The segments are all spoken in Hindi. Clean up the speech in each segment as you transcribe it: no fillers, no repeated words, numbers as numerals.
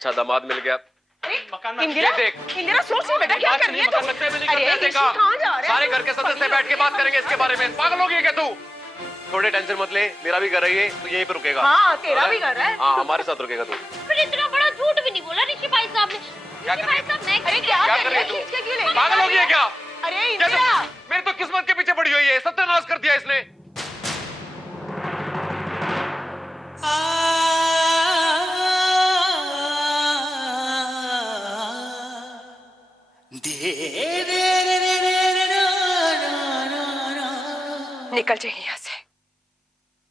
अच्छा दामाद मिल गया। इंदिरा, इंदिरा सोच लो बेटा, क्या कर रही है तू? अरे ऋषि कहाँ जा रहा है? सारे घर के सदस्य बैठ के बात करेंगे इसके बारे में। पागल हो गई है क्या तू? थोड़े टेंशन मत ले, मेरा भी घर है ये, तो यहीं पे रुकेगा। हाँ, तेरा भी घर है। हाँ, हमारे साथ रुकेगा तू। फिर इतना बड़ा झूठ भी नहीं बोला ऋषि भाई साहब ने। क्या कर रही है? अरे क्या कर रही है तू? पागल हो गई है क्या? अरे इंदिरा, मेरे तो किस्मत के पीछे पड़ी हुई है, सत्यानाश कर दिया इसने। निकल जाइए यहाँ से।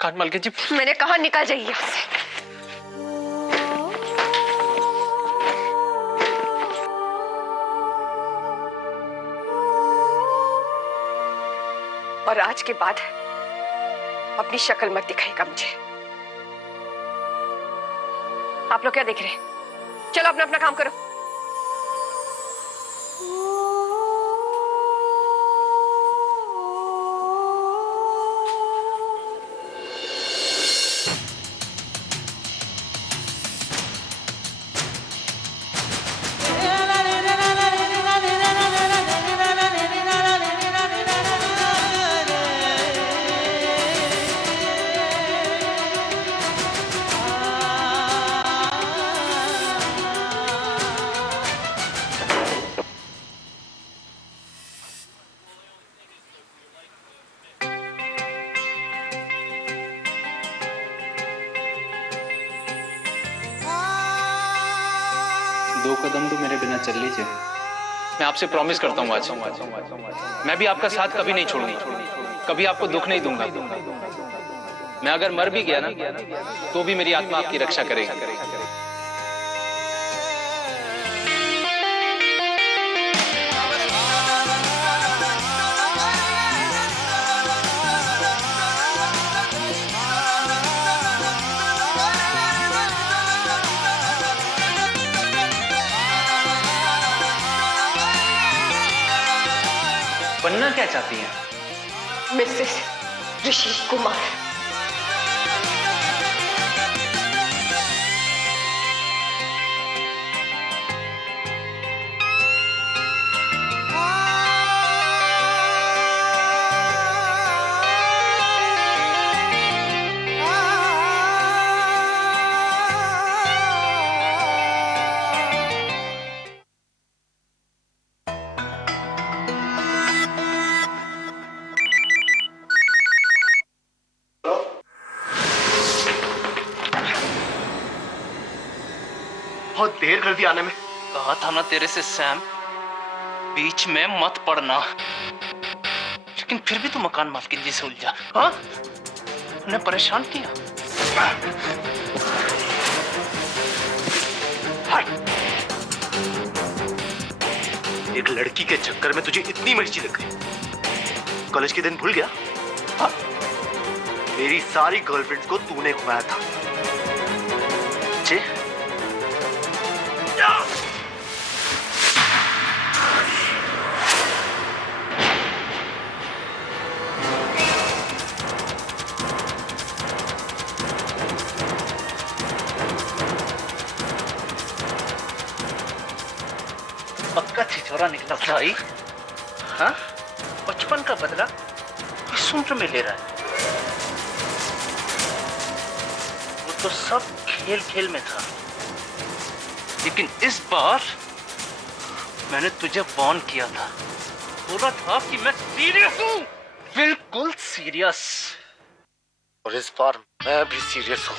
कान मालकिन जी, मैंने कहा निकल जाइए यहाँ से। और आज के बाद अपनी शक्ल मत दिखाएगा मुझे। आप लोग क्या देख रहे हैं? चलो अपना अपना काम करो। दो कदम तो मेरे बिना चल लीजिए। मैं आपसे प्रॉमिस करता हूँ आज मैं भी आपका साथ कभी नहीं छोड़ूंगा, कभी आपको दुख नहीं दूंगा। मैं अगर मर भी गया ना तो भी मेरी आत्मा आपकी रक्षा करेगी। बनना क्या चाहती हैं? मिसेस ऋषि कुमार। बहुत देर कर दी आने में। कहा था ना तेरे से सैम, बीच में मत पड़ना। लेकिन फिर भी तू मकान मालकिन जी से उलझा। हाँ, उन्हें परेशान किया। एक लड़की के चक्कर में तुझे इतनी मिर्ची लग गई। कॉलेज के दिन भूल गया? हाँ? मेरी सारी गर्लफ्रेंड्स को तूने घुमाया था। जी? पक्का छिछोरा निकला भाई। हाँ? बचपन का बदला इस उम्र में ले रहा है। वो तो सब खेल खेल में था, लेकिन इस बार मैंने तुझे वार्न किया था। बोला था कि मैं सीरियस हूँ, बिल्कुल सीरियस। और इस बार मैं भी सीरियस हूँ।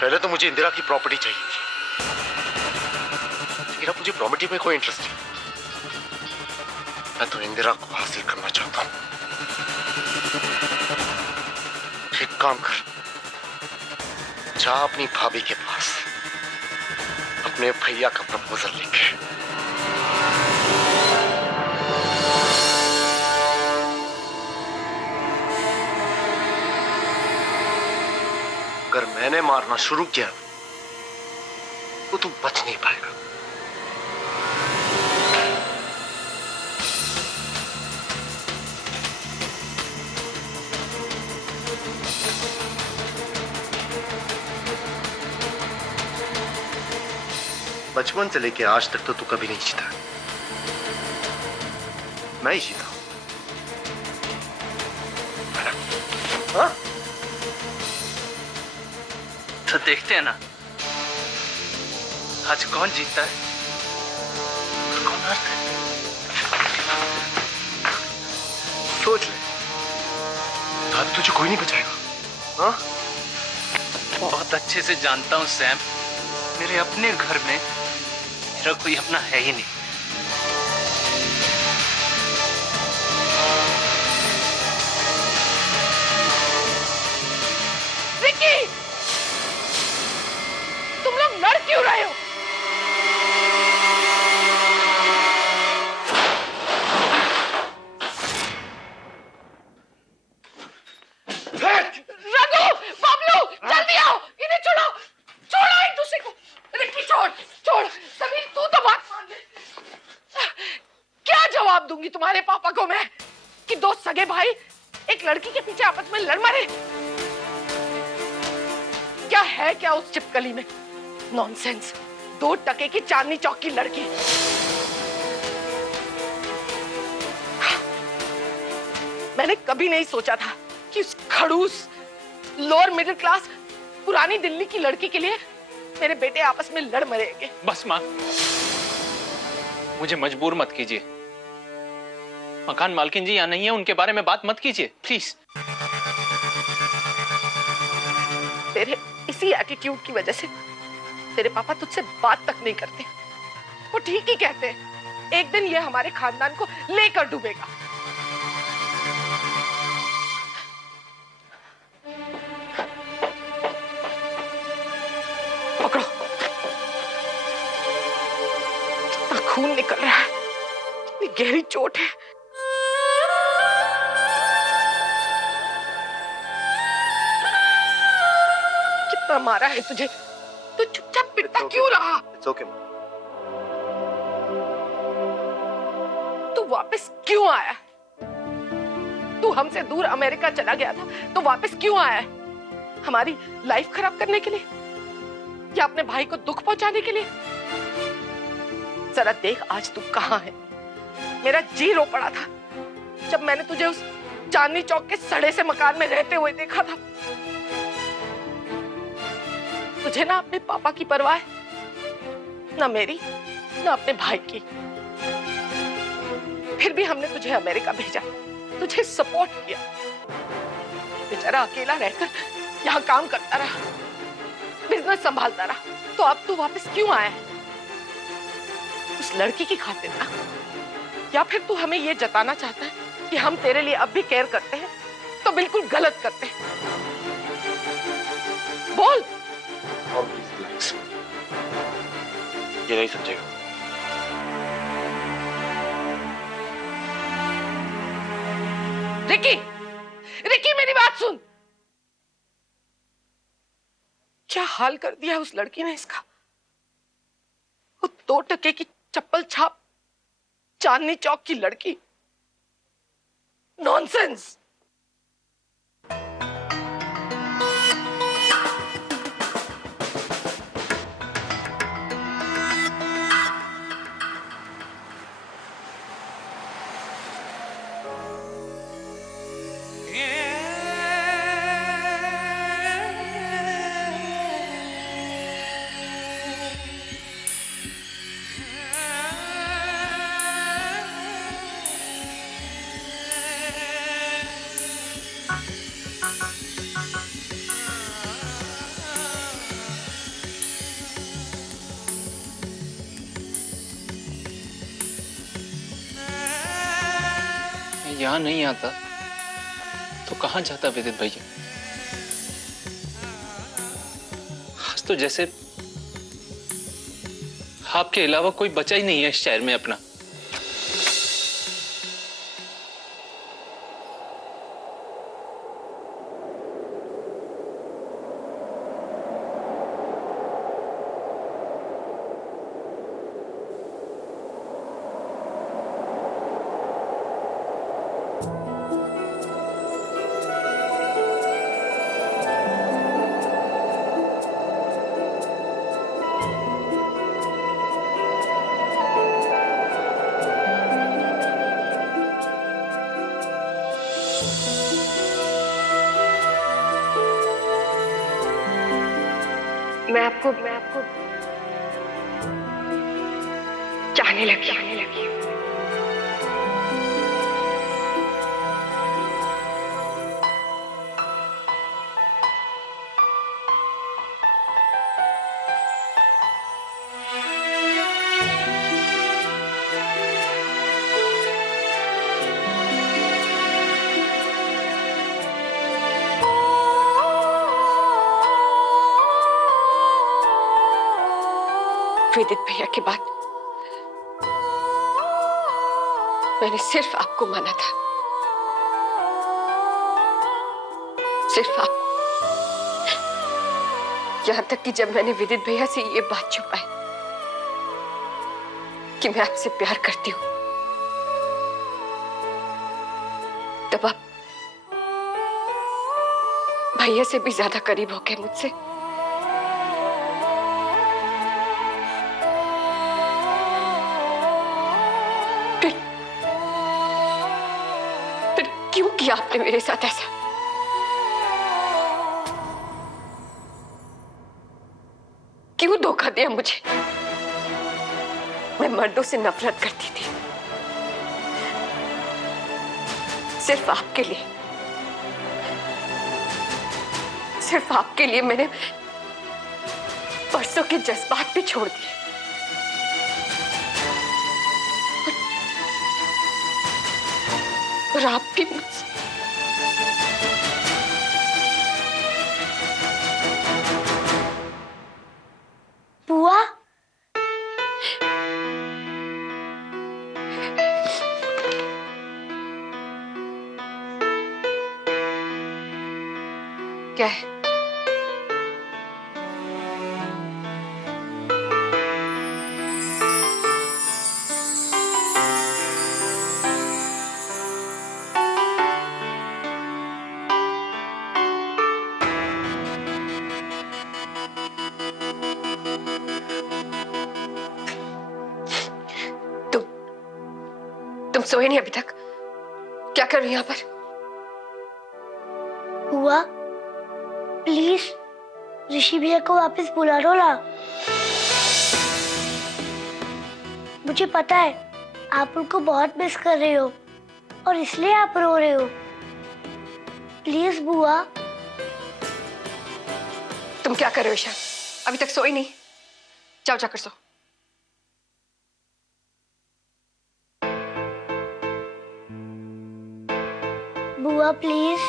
पहले तो मुझे इंदिरा की प्रॉपर्टी चाहिए थी, लेकिन अब मुझे प्रॉपर्टी में कोई इंटरेस्ट नहीं। मैं तो इंदिरा को हासिल करना चाहता हूँ। एक काम कर, जा अपनी भाभी के पास अपने भैया का प्रपोजल लिखे। अगर मैंने मारना शुरू किया तो तू बच नहीं पाएगा। बचपन से लेके आज तक तो तू कभी नहीं जीता, मैं ही जीता हूं। हाँ? तो देखते हैं ना आज कौन जीतता है और कौन हारता है। सोच ले, तो अब तुझे कोई नहीं बचाएगा। हाँ? बहुत अच्छे से जानता हूं सैम, मेरे अपने घर में मेरा कोई अपना है ही नहीं। विक्की, तुम लोग लड़ क्यों रहे हो? रघु, बबलू, जल्दी आओ, इन्हें छोड़ो, छोड़ो एक दूसरे को। रिक्की छोड़, छोड़। समीर तू तो बात मान ले। क्या जवाब दूंगी तुम्हारे पापा को मैं कि दो सगे भाई एक लड़की के पीछे आपस में लड़ मरे? क्या है क्या उस चिपकली में? नॉनसेंस। 2 टके की चांदनी चौक की लड़की। मैंने कभी नहीं सोचा था कि उस खड़ूस लोअर मिडिल क्लास पुरानी दिल्ली की लड़की के लिए मेरे बेटे आपस में लड़ मरेंगे। बस माँ, मुझे मजबूर मत कीजिए। मकान मालकिन जी यहाँ नहीं है, उनके बारे में बात मत कीजिए प्लीज। तेरे इसी एटीट्यूड की वजह से तेरे पापा तुझसे बात तक नहीं करते। वो ठीक ही कहते हैं, एक दिन ये हमारे खानदान को लेकर डूबेगा। पकड़ो, कितना खून निकल रहा है, कितनी गहरी चोट है। कितना मारा है तुझे, तू चुपचाप पिटता क्यों रहा? It's okay. तू वापस क्यों आया? तू हमसे दूर अमेरिका चला गया था तो वापस क्यों आया? हमारी लाइफ खराब करने के लिए या अपने भाई को दुख पहुंचाने के लिए? जरा देख आज तू कहां है। मेरा जी रो पड़ा था जब मैंने तुझे उस चांदनी चौक के सड़े से मकान में रहते हुए देखा था। तुझे ना अपने पापा की परवाह है, ना मेरी, ना अपने भाई की। फिर भी हमने तुझे अमेरिका भेजा, तुझे सपोर्ट किया। बेचारा अकेला रहकर यहाँ काम करता रहा, बिजनेस संभालता रहा। तो अब तू वापस क्यों आया है? उस लड़की की खातिर ना? या फिर तू हमें ये जताना चाहता है कि हम तेरे लिए अब भी केयर करते हैं तो बिल्कुल गलत करते हैं? बोल। ये नहीं समझेगा। रिकी, रिकी मेरी बात सुन। क्या हाल कर दिया उस लड़की ने इसका? वो 2 टके की चप्पल छाप चांदनी चौक की लड़की। नॉनसेंस। यहाँ नहीं आता तो कहाँ जाता विदित भैया? आज तो जैसे आपके अलावा कोई बचा ही नहीं है इस शहर में अपना। मैं आपको चाहने लगी। विदित भैया के बाद मैंने सिर्फ आपको माना था, सिर्फ आप। यहां तक कि जब मैंने विदित भैया से ये बात छुपाई कि मैं आपसे प्यार करती हूं, तब आप भैया से भी ज्यादा करीब हो गए मुझसे। फिर क्यों किया आपने मेरे साथ ऐसा? क्यों धोखा दिया मुझे? मैं मर्दों से नफरत करती थी, सिर्फ आपके लिए, सिर्फ आपके लिए मैंने परसों के जज्बात भी छोड़ दिए। और आप भी मुझसे बुआ, क्या है? तुम सोए नहीं अभी तक? क्या कर रही हो यहाँ पर? बुआ प्लीज ऋषि भैया को वापस बुला लो ना। मुझे पता है आप उनको बहुत मिस कर रहे हो और इसलिए आप रो रहे हो। प्लीज बुआ। तुम क्या कर रहे हो ईशान? अभी तक सोई नहीं? जाओ जाकर सो। बुआ प्लीज।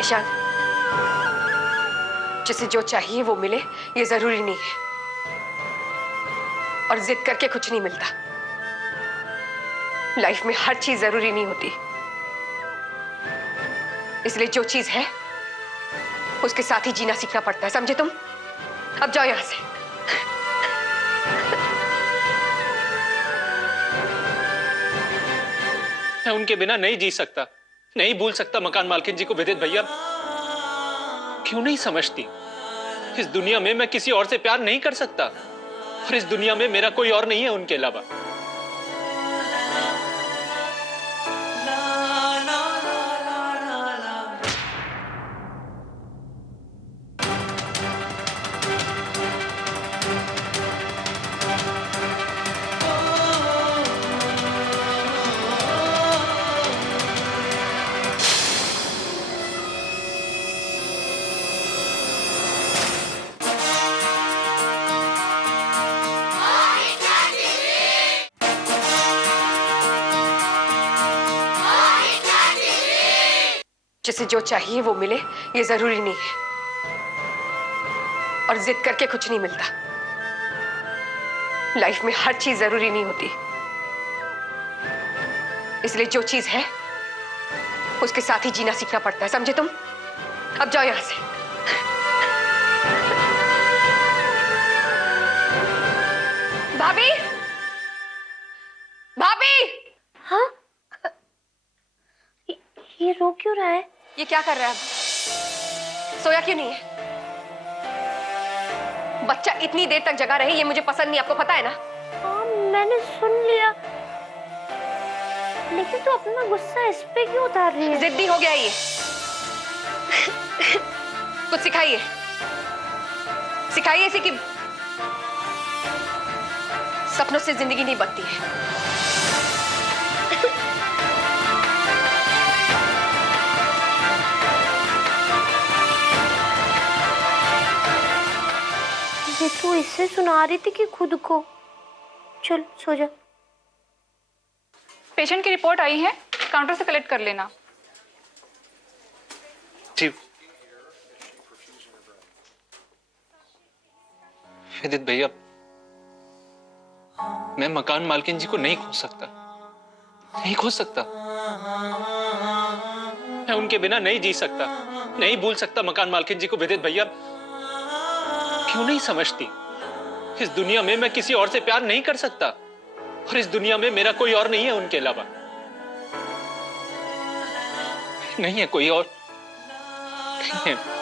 ईशान, जिसे जो चाहिए वो मिले ये जरूरी नहीं है, और जिद करके कुछ नहीं मिलता। लाइफ में हर चीज जरूरी नहीं होती, इसलिए जो चीज है उसके साथ ही जीना सीखना पड़ता है, समझे तुम? अब जाओ यहां से। मैं उनके बिना नहीं जी सकता, नहीं भूल सकता मकान मालकिन जी को। विदित भैया क्यों नहीं समझती? इस दुनिया में मैं किसी और से प्यार नहीं कर सकता, और इस दुनिया में मेरा कोई और नहीं है उनके अलावा। जिसे जो चाहिए वो मिले ये जरूरी नहीं है, और जिद करके कुछ नहीं मिलता। लाइफ में हर चीज जरूरी नहीं होती, इसलिए जो चीज है उसके साथ ही जीना सीखना पड़ता है, समझे तुम? अब जाओ यहां से। भाभी, भाभी! हाँ ये रो क्यों रहा है? ये क्या कर रहा है? अब सोया क्यों नहीं है? बच्चा इतनी देर तक जगा रहे ये मुझे पसंद नहीं, आपको पता है ना? हाँ, मैंने सुन लिया, लेकिन तू अपना गुस्सा इस पे क्यों उतार रही है? जिद्दी हो गया ये। कुछ सिखाइए, सिखाइए इसे कि सपनों से जिंदगी नहीं बनती है। ये तू इससे सुना रही थी कि खुद को? चल सो जा। पेशेंट की रिपोर्ट आई है, काउंटर से कलेक्ट कर लेना। जी विदित भैया, मैं मकान मालकिन जी को नहीं खो सकता, नहीं खो सकता। मैं उनके बिना नहीं जी सकता, नहीं भूल सकता मकान मालकिन जी को। विदित भैया, क्यों नहीं समझती? इस दुनिया में मैं किसी और से प्यार नहीं कर सकता, और इस दुनिया में मेरा कोई और नहीं है उनके अलावा। नहीं है कोई और, नहीं है।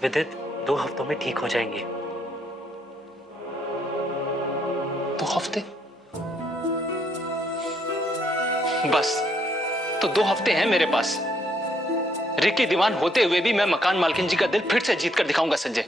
विदित 2 हफ्तों में ठीक हो जाएंगे। 2 हफ्ते? बस, तो 2 हफ्ते हैं मेरे पास। रिकी दीवान होते हुए भी मैं मकान मालकिन जी का दिल फिर से जीत कर दिखाऊंगा संजय।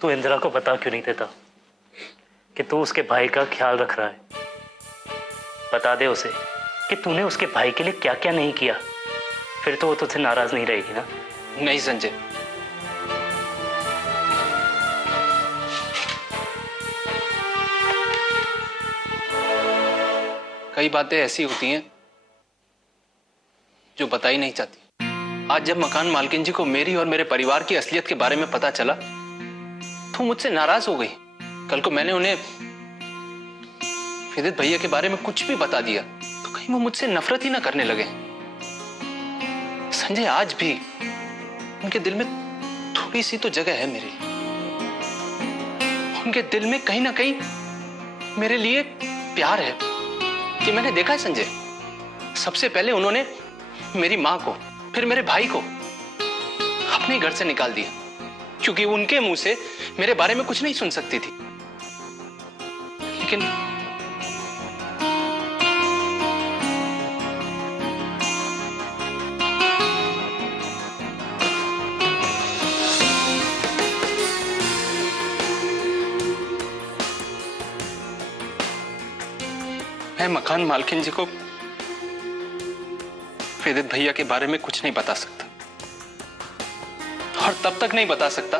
तू इंदिरा को बता क्यों नहीं देता कि तू उसके भाई का ख्याल रख रहा है? बता दे उसे कि तूने उसके भाई के लिए क्या क्या नहीं किया, फिर तो वो तुझसे नाराज नहीं रहेगी ना। नहीं संजय, कई बातें ऐसी होती हैं जो बताई नहीं जाती। आज जब मकान मालकिन जी को मेरी और मेरे परिवार की असलियत के बारे में पता चला तो मुझसे नाराज हो गई। कल को मैंने उन्हें विदित भैया के बारे में कुछ भी बता दिया तो कहीं वो मुझसे नफरत ही ना करने लगे। संजय, आज भी उनके दिल में थोड़ी सी तो जगह है मेरी। उनके दिल में कहीं ना कहीं मेरे लिए प्यार है। कि मैंने देखा है संजय, सबसे पहले उन्होंने मेरी मां को, फिर मेरे भाई को अपने घर से निकाल दिया क्योंकि उनके मुंह से मेरे बारे में कुछ नहीं सुन सकती थी। लेकिन मैं मकान मालकिन जी को विदित भैया के बारे में कुछ नहीं बता सकता, और तब तक नहीं बता सकता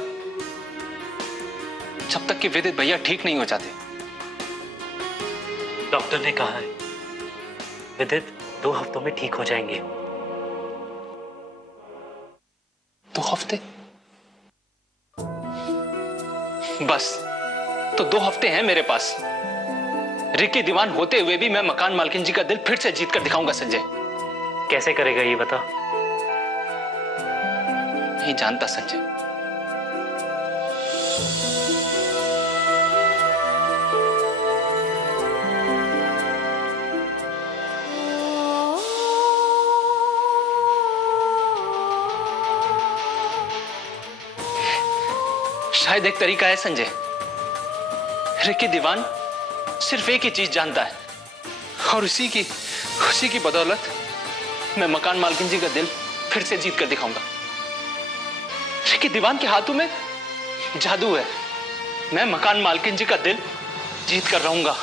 जब तक कि विदित भैया ठीक नहीं हो जाते। डॉक्टर ने कहा है विदित 2 हफ्तों में ठीक हो जाएंगे। 2 हफ्ते? बस, तो 2 हफ्ते हैं मेरे पास। रिकी दीवान होते हुए भी मैं मकान मालकिन जी का दिल फिर से जीत कर दिखाऊंगा संजय। कैसे करेगा ये बता। नहीं जानता संजय। शायद एक तरीका है संजय। रिकी दीवान सिर्फ एक ही चीज जानता है और उसी की बदौलत मैं मकान मालकिन जी का दिल फिर से जीत कर दिखाऊंगा। कि दीवान के हाथों में जादू है। मैं मकान मालकिन जी का दिल जीत कर रहूंगा।